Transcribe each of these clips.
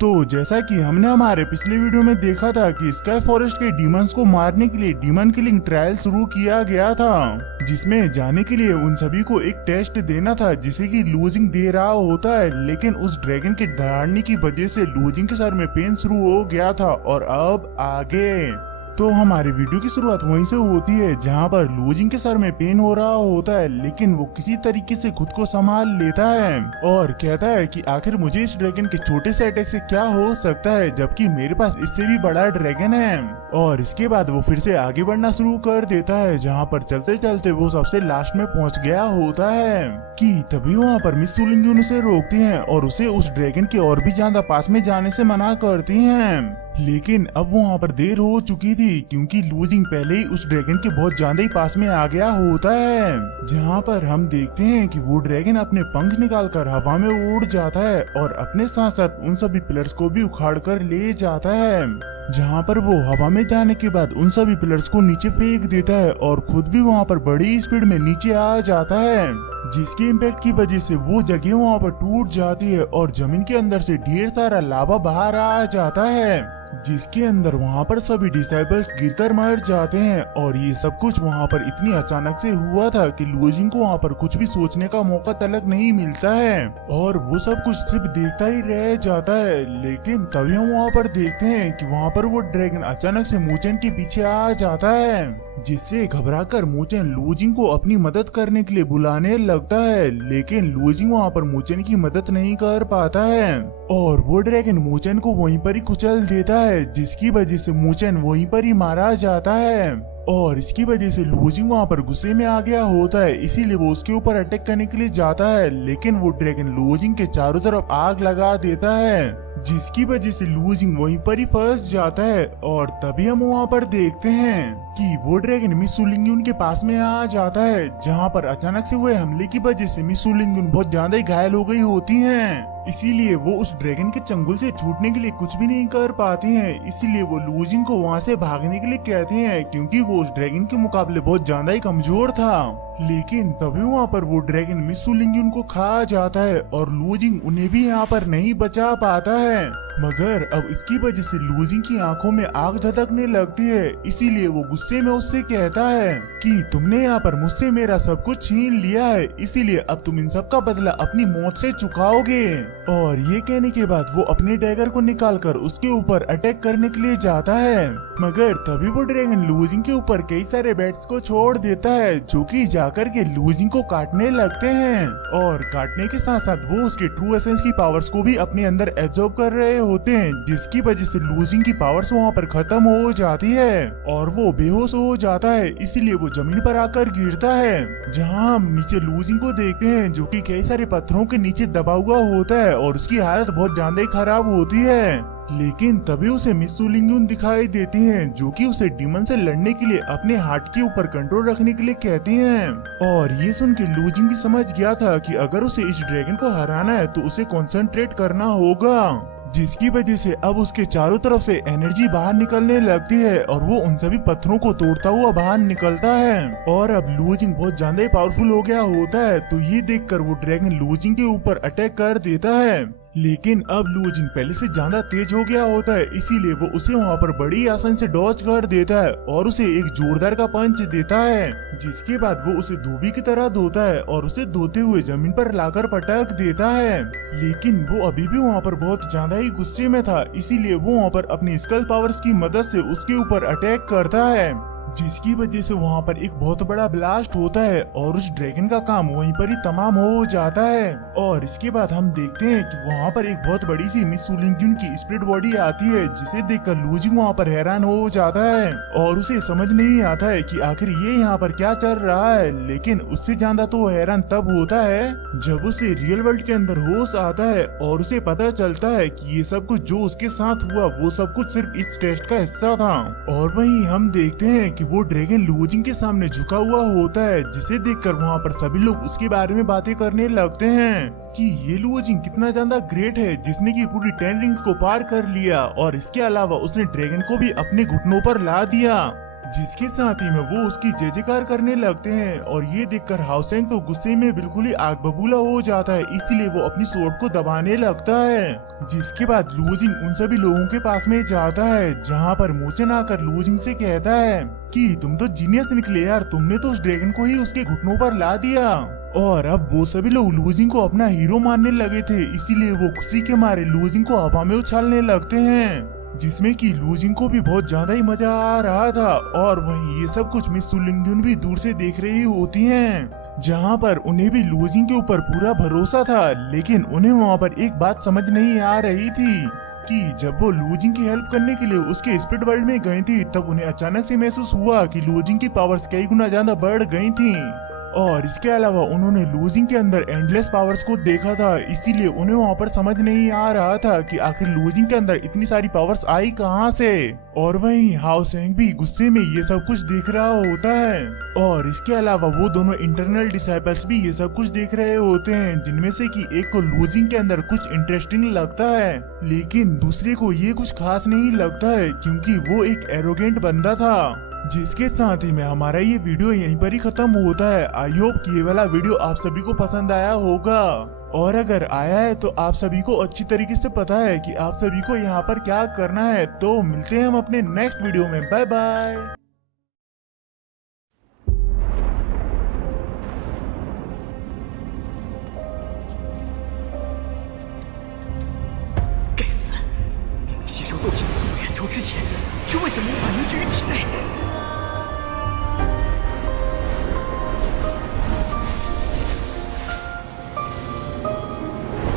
तो जैसा कि हमने हमारे पिछले वीडियो में देखा था कि स्काई फॉरेस्ट के डीमंस को मारने के लिए डीमन किलिंग ट्रायल शुरू किया गया था, जिसमें जाने के लिए उन सभी को एक टेस्ट देना था जिसे कि लूजिंग दे रहा होता है। लेकिन उस ड्रैगन के दहाड़ने की वजह से लूजिंग के सर में पेन शुरू हो गया था। और अब आगे तो हमारी वीडियो की शुरुआत वहीं से होती है जहां पर लूजिंग के सर में पेन हो रहा होता है, लेकिन वो किसी तरीके से खुद को संभाल लेता है और कहता है कि आखिर मुझे इस ड्रैगन के छोटे से अटैक से क्या हो सकता है जबकि मेरे पास इससे भी बड़ा ड्रैगन है। और इसके बाद वो फिर से आगे बढ़ना शुरू कर देता है जहाँ पर चलते चलते वो सबसे लास्ट में पहुँच गया होता है कि तभी वहाँ पर मिस सुलिंग उसे रोकती हैं और उसे उस ड्रैगन के और भी ज्यादा पास में जाने से मना करती हैं। लेकिन अब वहाँ पर देर हो चुकी थी क्योंकि लूजिंग पहले ही उस ड्रैगन के बहुत ज्यादा ही पास में आ गया होता है, जहाँ पर हम देखते हैं कि वो ड्रैगन अपने पंख निकालकर हवा में उड़ जाता है और अपने साथ साथ उन सभी पिलर्स को भी उखाड़ कर ले जाता है, जहाँ पर वो हवा में जाने के बाद उन सभी पिलर्स को नीचे फेंक देता है और खुद भी वहाँ पर बड़ी स्पीड में नीचे आ जाता है, जिसके इम्पैक्ट की वजह से वो जगह वहाँ पर टूट जाती है और जमीन के अंदर से ढेर सारा लावा बाहर आ जाता है, जिसके अंदर वहाँ पर सभी डिसाइबल्स गिरकर मर जाते हैं। और ये सब कुछ वहाँ पर इतनी अचानक से हुआ था कि लूजिंग को वहाँ पर कुछ भी सोचने का मौका तलक नहीं मिलता है और वो सब कुछ सिर्फ देखता ही रह जाता है। लेकिन तभी हम वहाँ पर देखते हैं कि वहाँ पर वो ड्रैगन अचानक से मूचन के पीछे आ जाता है, जिससे घबराकर मूचन लूजिंग को अपनी मदद करने के लिए बुलाने लगता है। लेकिन लूजिंग वहाँ पर मूचन की मदद नहीं कर पाता है और वो ड्रैगन मूचन को वहीं पर ही कुचल देता है, जिसकी वजह से मूचन वहीं पर ही मारा जाता है। और इसकी वजह से लूजिंग वहाँ पर गुस्से में आ गया होता है, इसीलिए वो उसके ऊपर अटैक करने के लिए जाता है। लेकिन वो ड्रैगन लूजिंग के चारों तरफ आग लगा देता है, जिसकी वजह से लूजिंग वहीं पर ही फंस जाता है। और तभी हम वहाँ पर देखते हैं कि वो ड्रैगन मिस सुलिंग के पास में आ जाता है, जहाँ पर अचानक से हुए हमले की वजह से मिस सुलिंग बहुत ज्यादा ही घायल हो गई होती हैं। इसीलिए वो उस ड्रैगन के चंगुल से छूटने के लिए कुछ भी नहीं कर पाती हैं। इसीलिए वो लूजिंग को वहाँ से भागने के लिए कहते हैं क्योंकि वो उस ड्रैगन के मुकाबले बहुत ज्यादा ही कमजोर था। लेकिन तभी वहाँ पर वो ड्रैगन मिस सुलिंग को खा जाता है और लूजिंग उन्हें भी यहाँ पर नहीं बचा पाता है। मगर अब इसकी वजह से लूजिंग की आंखों में आग धधकने लगती है, इसीलिए वो गुस्से में उससे कहता है कि तुमने यहाँ पर मुझसे मेरा सब कुछ छीन लिया है, इसीलिए अब तुम इन सब का बदला अपनी मौत से चुकाओगे। और ये कहने के बाद वो अपने डैगर को निकालकर उसके ऊपर अटैक करने के लिए जाता है, मगर तभी वो ड्रैगन लूजिंग के ऊपर कई सारे बैट्स को छोड़ देता है जो कि जाकर के लूजिंग को काटने लगते हैं। और काटने के साथ साथ वो उसके ट्रू एसेंस की पावर्स को भी अपने अंदर एब्जॉर्ब कर रहे होते हैं, जिसकी वजह से लूजिंग की पावर्स वहाँ पर खत्म हो जाती है और वो बेहोश हो जाता है। इसीलिए वो जमीन पर आकर गिरता है, जहाँ हम नीचे लूजिंग को देखते हैं जो कि कई सारे पत्थरों के नीचे दबा हुआ होता है और उसकी हालत बहुत ज्यादा ही खराब होती है। लेकिन तभी उसे मिस सुलिंग दिखाई देती हैं जो कि उसे डीमन से लड़ने के लिए अपने हार्ट के ऊपर कंट्रोल रखने के लिए कहती हैं। और ये सुन के लूजिंग समझ गया था कि अगर उसे इस ड्रैगन को हराना है तो उसे कंसंट्रेट करना होगा, जिसकी वजह से अब उसके चारों तरफ से एनर्जी बाहर निकलने लगती है और वो उन सभी पत्थरों को तोड़ता हुआ बाहर निकलता है। और अब लूजिंग बहुत ज्यादा ही पावरफुल हो गया होता है, तो ये देखकर वो ड्रैगन लूजिंग के ऊपर अटैक कर देता है। लेकिन अब लूजिंग पहले से ज्यादा तेज हो गया होता है, इसीलिए वो उसे वहाँ पर बड़ी आसानी से डॉज कर देता है और उसे एक जोरदार का पंच देता है, जिसके बाद वो उसे धोबी की तरह धोता है और उसे धोते हुए जमीन पर लाकर पटक देता है। लेकिन वो अभी भी वहाँ पर बहुत ज्यादा ही गुस्से में था, इसीलिए वो वहाँ पर अपनी स्कल पावर्स की मदद से उसके ऊपर अटैक करता है, जिसकी वजह से वहाँ पर एक बहुत बड़ा ब्लास्ट होता है और उस ड्रैगन का काम वहीं पर ही तमाम हो जाता है। और इसके बाद हम देखते हैं कि वहाँ पर एक बहुत बड़ी सी मिस सुलिंग की स्प्लिट बॉडी आती है, जिसे देखकर लूजिंग वहाँ पर हैरान हो जाता है और उसे समझ नहीं आता है कि आखिर ये यहाँ पर क्या चल रहा है। लेकिन उससे ज्यादा तो हैरान तब होता है जब उसे रियल वर्ल्ड के अंदर होश आता है और उसे पता चलता है कि ये सब कुछ जो उसके साथ हुआ वो सब कुछ सिर्फ इस टेस्ट का हिस्सा था। और वहीं हम देखते हैं कि वो ड्रैगन लूजिंग के सामने झुका हुआ होता है, जिसे देखकर वहाँ पर सभी लोग उसके बारे में बातें करने लगते हैं कि ये लूजिंग कितना ज्यादा ग्रेट है जिसने की पूरी 10 रिंग्स को पार कर लिया और इसके अलावा उसने ड्रैगन को भी अपने घुटनों पर ला दिया, जिसके साथ ही में वो उसकी जय जयकार करने लगते हैं और ये देखकर हाउसेंग तो गुस्से में बिल्कुल ही आग बबूला हो जाता है, इसीलिए वो अपनी स्वॉर्ड को दबाने लगता है। जिसके बाद लूजिंग उन सभी लोगों के पास में जाता है, जहाँ पर मोचन आकर लूजिंग से कहता है कि तुम तो जीनियस निकले यार, तुमने तो उस ड्रैगन को ही उसके घुटनों पर ला दिया। और अब वो सभी लोग लूजिंग को अपना हीरो मानने लगे थे, इसीलिए वो खुशी के मारे लूजिंग को हवा में उछालने लगते हैं, जिसमें कि लूजिंग को भी बहुत ज्यादा ही मजा आ रहा था। और वहीं ये सब कुछ मिस सुलिंगजुन भी दूर से देख रही होती हैं, जहां पर उन्हें भी लूजिंग के ऊपर पूरा भरोसा था, लेकिन उन्हें वहां पर एक बात समझ नहीं आ रही थी कि जब वो लूजिंग की हेल्प करने के लिए उसके स्पिरिट वर्ल्ड में गई थी, तब उन्हें अचानक से महसूस हुआ कि लूजिंग की पावर्स कई गुना ज्यादा बढ़ गई थी। और इसके अलावा उन्होंने लूजिंग के अंदर एंडलेस पावर्स को देखा था, इसीलिए उन्हें वहाँ पर समझ नहीं आ रहा था कि आखिर लूजिंग के अंदर इतनी सारी पावर्स आई कहाँ से। और वहीं हाओ सेंग भी गुस्से में ये सब कुछ देख रहा होता है, और इसके अलावा वो दोनों इंटरनल डिसाइपल्स भी ये सब कुछ देख रहे होते हैं, जिनमें से कि एक को लूजिंग के अंदर कुछ इंटरेस्टिंग लगता है, लेकिन दूसरे को ये कुछ खास नहीं लगता है, क्योंकि वो एक एरोगेंट बंदा था। जिसके साथ ही में हमारा ये वीडियो यहीं पर ही खत्म होता है। आई होप कि ये वाला वीडियो आप सभी को पसंद आया होगा, और अगर आया है तो आप सभी को अच्छी तरीके से पता है कि आप सभी को यहाँ पर क्या करना है। तो मिलते हैं हम अपने नेक्स्ट वीडियो में, बाय बाय।该死！明明吸收斗气的速度远超之前，却为什么无法凝聚于体内？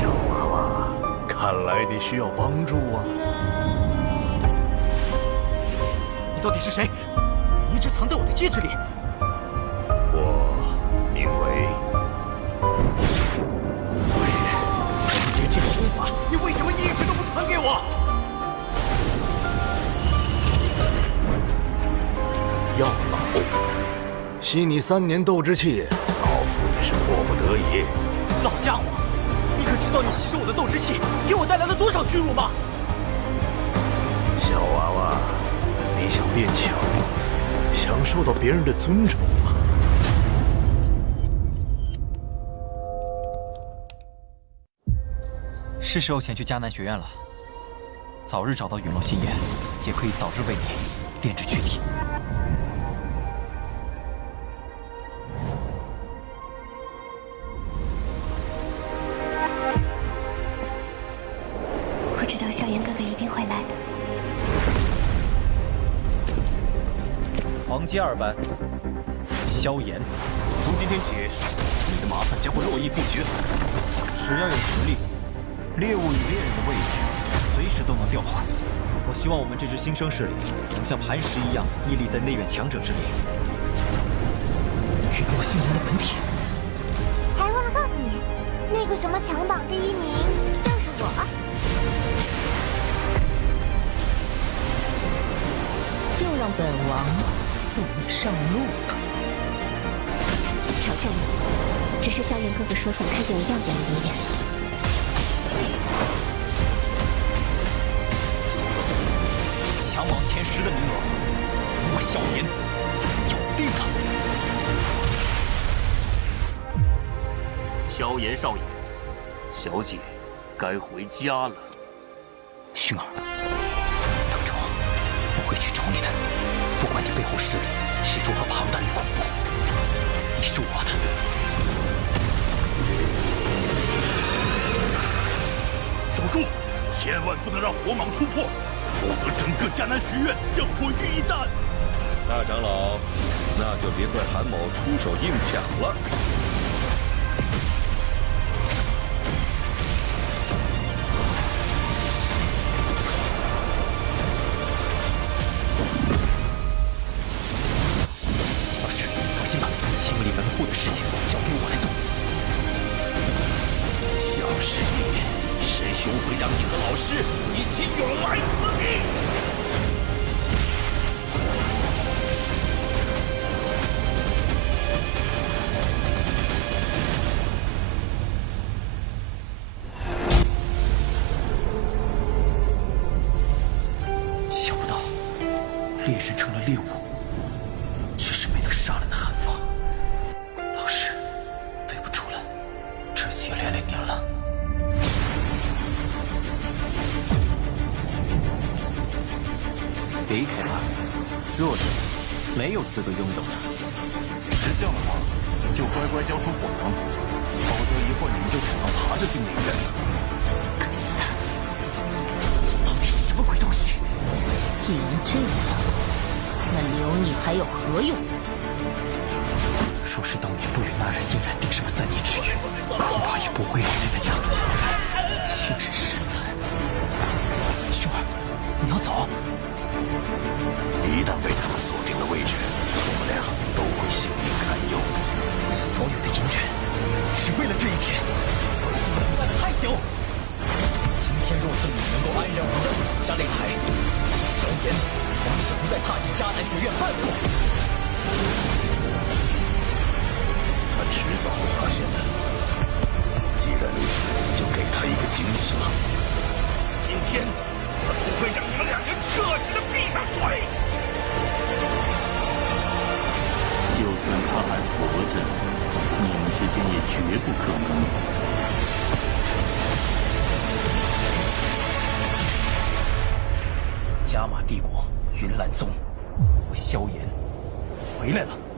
小娃娃，看来你需要帮助啊！你到底是谁？你一直藏在我的戒指里。我名为不是，既然这种功法，你为什么一直都不传给我？药老，吸你3年斗之气，老夫也是迫不得已。老家伙，你可知道你吸收我的斗之气给我带来了多少屈辱吗？小娃娃，你想变强吗？想受到别人的尊崇吗？是时候前去迦南学院了。早日找到陨落心眼，也可以早日为你炼制躯体。我知道萧炎哥哥一定会来的。黄阶2班，萧炎。从今天起，你的麻烦将会络绎不绝。只要有实力，猎物与猎人的位置随时都能调换。我希望我们这支新生势力能像磐石一样屹立在内院强者之列。陨落心炎的本体。还忘了告诉你，那个什么强榜第1名就是我。就让本王送你上路吧。挑战我，只是萧炎哥哥说想看见我耀眼的一面。强王前10的名额，我萧炎有定了。萧炎少爷，小姐该回家了。薰儿，等着我，我会去找你的。不管你背后势力是如何庞大与恐怖，你是我的。守住！千万不能让火蟒突破，否则整个迦南学院将毁于一旦。大长老，那就别怪韩某出手硬抢了。老师，放心吧，清理门户的事情交给我来做。要是你，师兄会让你和老师一起永埋死地。想不到，猎人成了猎物，离开吧，弱者没有资格拥有的。是这样的话，就乖乖交出火能，否则一会儿你们就只能爬着进领域了。该死的，到底是什么鬼东西？既然这样，那留你还有何用？若是当年不与那人硬然定什么3年之约，恐怕也不会有这个架子。今日失散，兄儿，你要走？一旦被他们锁定了位置，我们俩都会性命堪忧。所有的因缘，只为了这一天，我已经等待了太久。今天若是你能够安然无恙地走下擂台，萧炎从此不再踏进迦南学院半步。他迟早会发现的。既然如此，就给他一个惊喜吧。今天我不会让你们两人彻底的闭上嘴。就算他还活着，你们之间也绝不可能。加玛帝国云岚宗，我萧炎回来了。